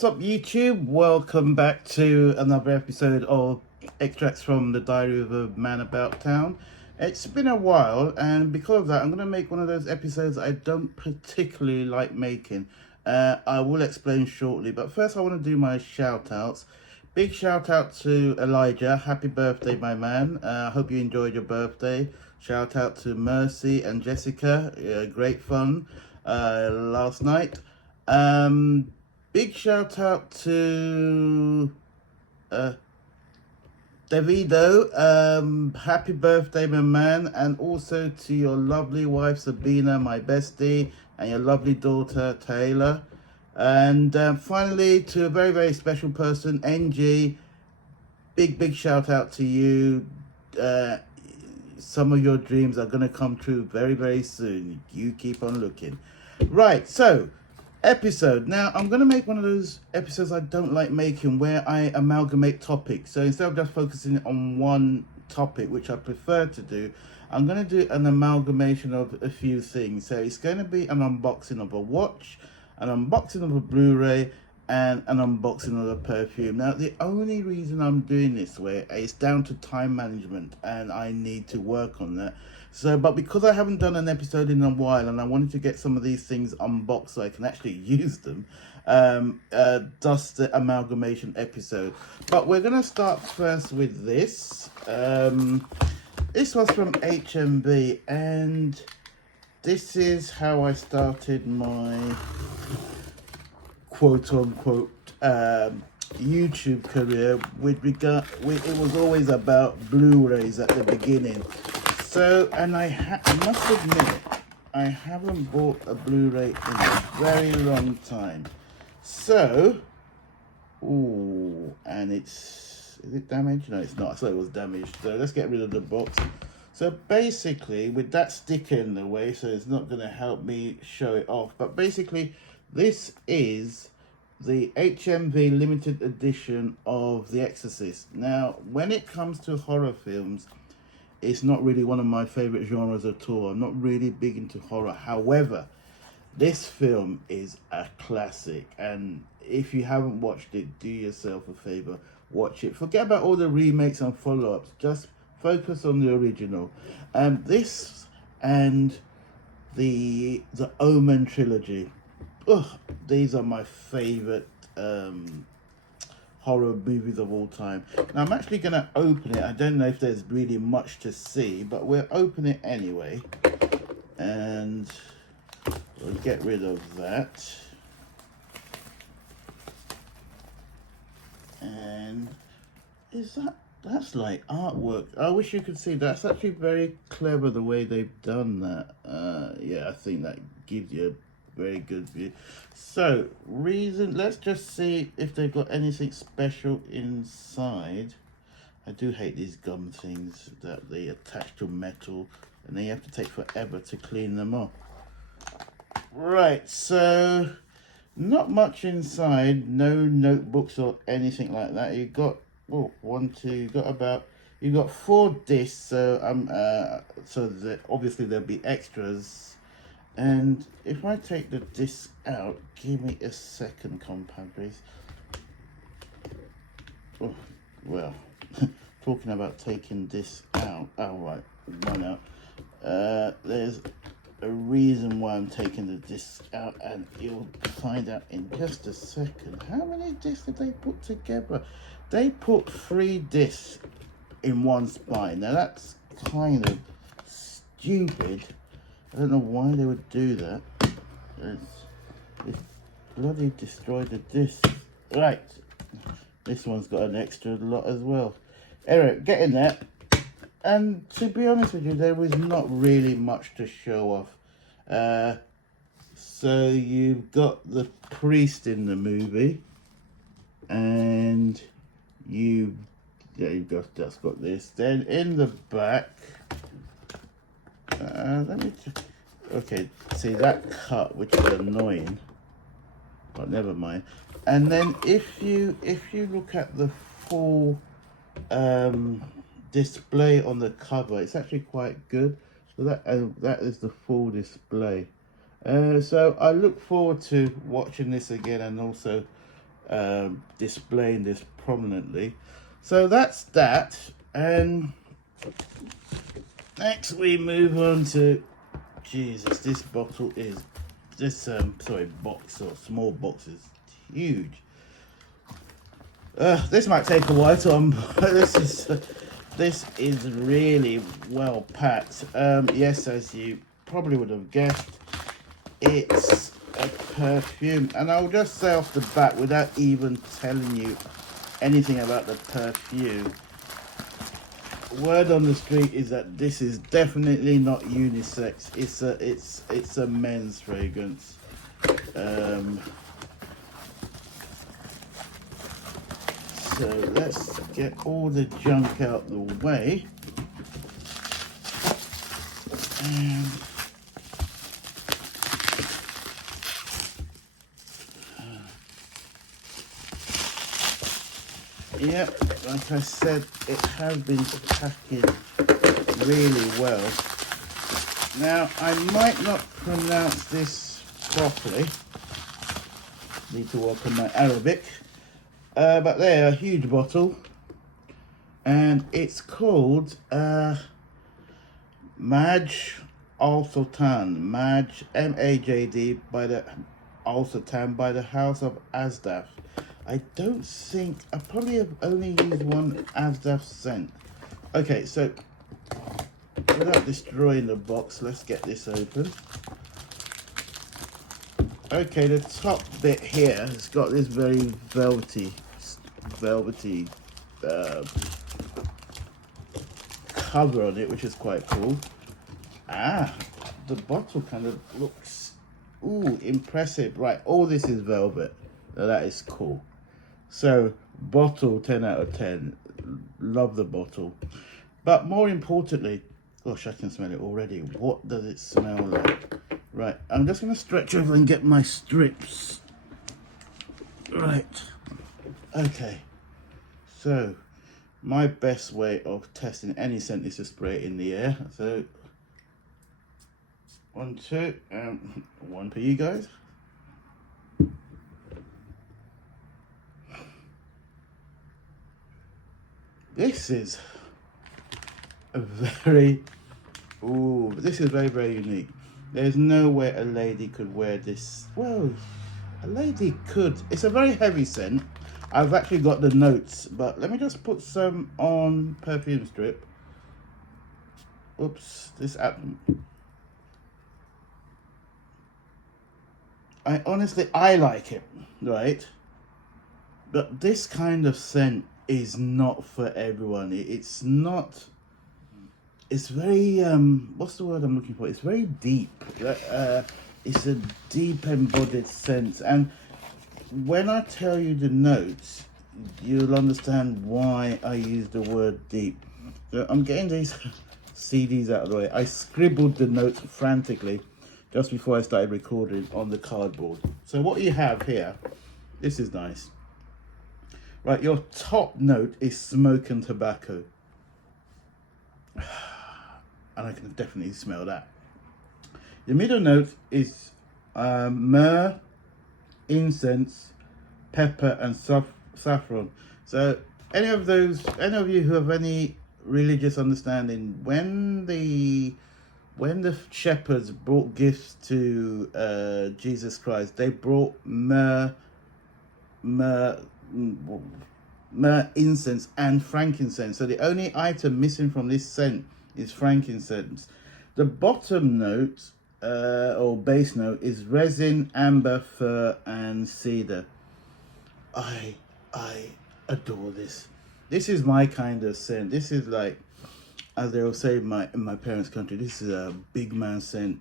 What's up, YouTube? Welcome back to another episode of Extracts from the Diary of a Man About Town. It's been a while, and because of that, I'm going to make one of those episodes I don't particularly like making. I will explain shortly, but first I want to do my shout-outs. Big shout-out to Elijah. Happy birthday, my man. I hope you enjoyed your birthday. Shout-out to Mercy and Jessica. Great fun last night. Big shout out to Davido. Happy birthday, my man, and also to your lovely wife Sabina, my bestie, and your lovely daughter Taylor. And finally, to a very, very special person, NG. Big shout out to you. Some of your dreams are going to come true very, very soon. You keep on looking. Right, so episode. Now, I'm going to make one of those episodes I don't like making where I amalgamate topics. So instead of just focusing on one topic, which I prefer to do, I'm going to do an amalgamation of a few things. So it's going to be an unboxing of a watch, an unboxing of a Blu-ray, and an unboxing of a perfume. Now, the only reason I'm doing this way is down to time management, and I need to work on that. So, but because I haven't done an episode in a while, and I wanted to get some of these things unboxed so I can actually use them, just the amalgamation episode. But we're going to start first with this. This was from HMV, and this is how I started my quote-unquote YouTube career with regard. It was always about Blu-rays at the beginning. So, and I must admit, I haven't bought a Blu-ray in a very long time. So, ooh, and is it damaged? No, it's not. I thought it was damaged. So let's get rid of the box. So basically, with that sticker in the way, so it's not going to help me show it off. But basically, this is the HMV limited edition of The Exorcist. Now, when it comes to horror films, it's not really one of my favorite genres at all. I'm not really big into horror. However, this film is a classic, and if you haven't watched it, do yourself a favor, watch it. Forget about all the remakes and follow-ups. Just focus on the original. This and the Omen trilogy. Ugh, these are my favorite horror movies of all time. Now, I'm actually going to open it. I don't know if there's really much to see, but we'll open it anyway. And we'll get rid of that. And that's like artwork. I wish you could see. That's actually very clever the way they've done that. Yeah, I think that gives you a very good view. So, let's just see if they've got anything special inside. I do hate these gum things that they attach to metal, and then you have to take forever to clean them off. Right, so not much inside, no notebooks or anything like that. You got you got 4 discs, so obviously there'll be extras. And if I take the disc out, give me a second, compadres. Oh, well, talking about taking this out. Oh, right, one out. There's a reason why I'm taking the disc out, and you'll find out in just a second. How many discs did they put together? They put 3 discs in one spine. Now, that's kind of stupid. I don't know why they would do that. It's bloody destroyed the disc. Right. This one's got an extra lot as well. Anyway, get in there. And to be honest with you, there is not really much to show off. So you've got the priest in the movie. And you've just got this. Then in the back, okay, see that cut, which is annoying, but never mind. And then if you look at the full display on the cover, it's actually quite good. So that is the full display. So I look forward to watching this again, and also displaying this prominently. So that's that. And next we move on to, Jesus, this bottle is, this box, or small box, is huge. This might take a while to this is really well packed. Yes, as you probably would have guessed, it's a perfume, and I'll just say off the bat, without even telling you anything about the perfume, word on the street is that this is definitely not unisex. It's a men's fragrance. So let's get all the junk out the way. And yep, like I said, it has been packaged really well. Now, I might not pronounce this properly. Need to work on my Arabic. But they're a huge bottle. And it's called Madge Al Sultan. Madge, M-A-J-D, by the Al Sultan, by the House of Asdaf. I don't think, I probably have only used one Asdaf scent. Okay, so without destroying the box, let's get this open. Okay, the top bit here has got this very velvety cover on it, which is quite cool. The bottle kind of looks, impressive. Right, all this is velvet. Now that is cool. So, bottle 10 out of 10. Love the bottle. But more importantly, gosh, I can smell it already. What does it smell like? Right, I'm just going to stretch over and get my strips. Right. Okay. So, my best way of testing any scent is to spray it in the air. So, 1, 2, one for you guys. This is a very, this is very, very unique. There's no way a lady could wear this. Well, a lady could. It's a very heavy scent. I've actually got the notes, but let me just put some on perfume strip. Oops, this happened. I like it, right? But this kind of scent is not for everyone. It's not. It's very what's the word I'm looking for? It's very deep. It's a deep embodied scent, and when I tell you the notes, you'll understand why I use the word deep. So I'm getting these CDs out of the way. I scribbled the notes frantically just before I started recording on the cardboard. So what you have here, this is nice. Right, your top note is smoke and tobacco. And I can definitely smell that. The middle note is myrrh, incense, pepper, and saffron. So any of you who have any religious understanding, when the shepherds brought gifts to Jesus Christ, they brought myrrh, incense, and frankincense. So the only item missing from this scent is frankincense. The bottom note or base note is resin, amber, fir, and cedar. I adore this. This is my kind of scent. This is like, as they will say in my parents' country, this is a big man scent,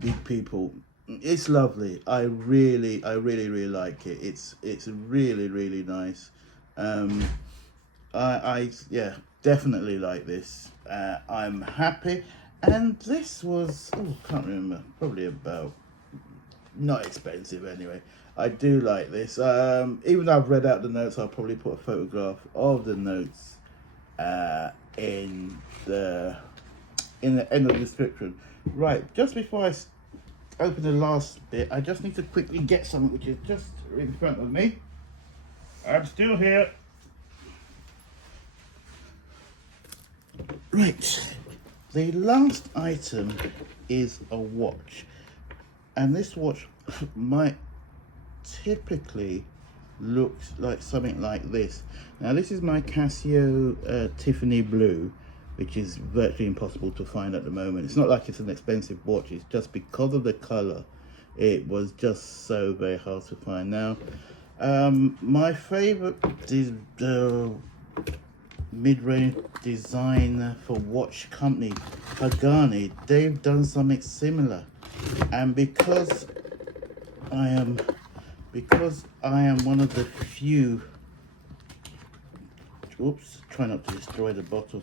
big people. It's lovely. I really like it. It's really, really nice. I definitely like this. I'm happy. And this was, can't remember, probably about, not expensive anyway. I do like this. Even though I've read out the notes, I'll probably put a photograph of the notes in the end of the description. Right, just before I open the last bit, I just need to quickly get something which is just in front of me. I'm still here. Right, the last item is a watch, and this watch might typically look like something like this. Now this is my Casio Tiffany Blue, which is virtually impossible to find at the moment. It's not like it's an expensive watch, it's just because of the color it was just so very hard to find. Now my favorite is mid-range designer for watch company Pagani. They've done something similar, and because I am one of the few, oops, try not to destroy the box.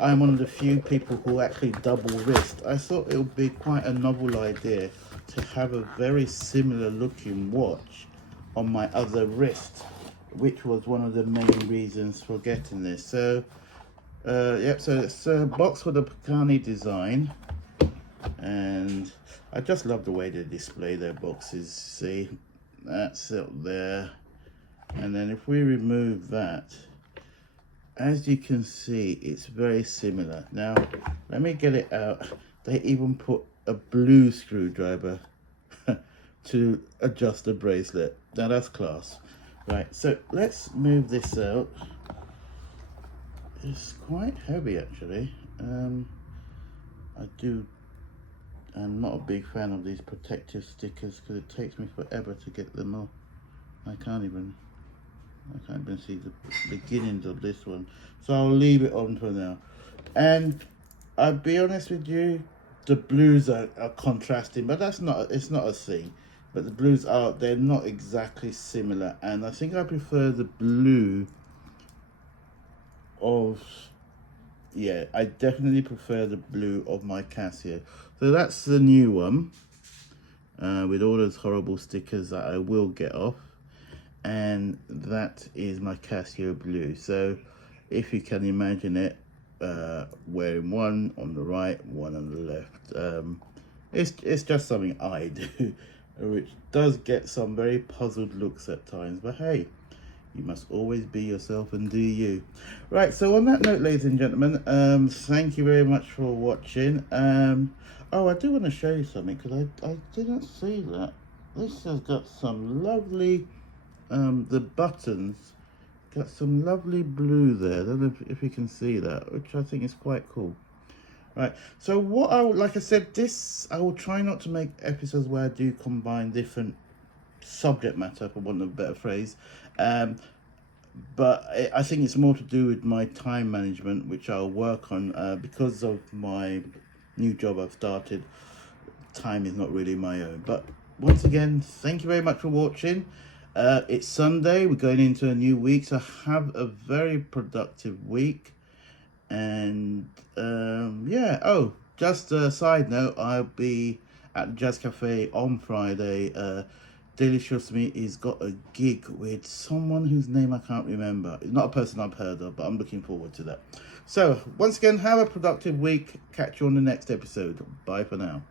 I'm one of the few people who actually double wrist. I thought it would be quite a novel idea to have a very similar looking watch on my other wrist, which was one of the main reasons for getting this. So yep, so it's a box with a Pagani design, and I just love the way they display their boxes. See, that's it there, and then if we remove that, as you can see, it's very similar. Now let me get it out. They even put a blue screwdriver to adjust the bracelet. Now that's class. Right, so let's move this out. It's quite heavy actually. I'm not a big fan of these protective stickers because it takes me forever to get them off. I can't even see the beginnings of this one, so I'll leave it on for now. And I'll be honest with you, the blues are contrasting, but it's not a thing. But the blues they're not exactly similar, and I think I prefer the blue of, yeah, I definitely prefer the blue of my Casio. So that's the new one, with all those horrible stickers that I will get off, and that is my Casio blue. So if you can imagine it, wearing one on the right, one on the left, it's just something I do, which does get some very puzzled looks at times, but hey, you must always be yourself and do you. Right, so on that note, ladies and gentlemen, thank you very much for watching. Oh, I do want to show you something, because I didn't see that. This has got some lovely, the buttons got some lovely blue there. I don't know if you can see that, which I think is quite cool. Right, so what like I said, I will try not to make episodes where I do combine different subject matter, for want of a better phrase, but I think it's more to do with my time management, which I'll work on, because of my new job I've started. Time is not really my own. But once again, thank you very much for watching. It's Sunday, we're going into a new week, so have a very productive week. And yeah, oh, just a side note, I'll be at the Jazz Cafe on Friday. Delicious Meat has got a gig with someone whose name I can't remember. It's not a person I've heard of, but I'm looking forward to that. So once again, have a productive week. Catch you on the next episode. Bye for now.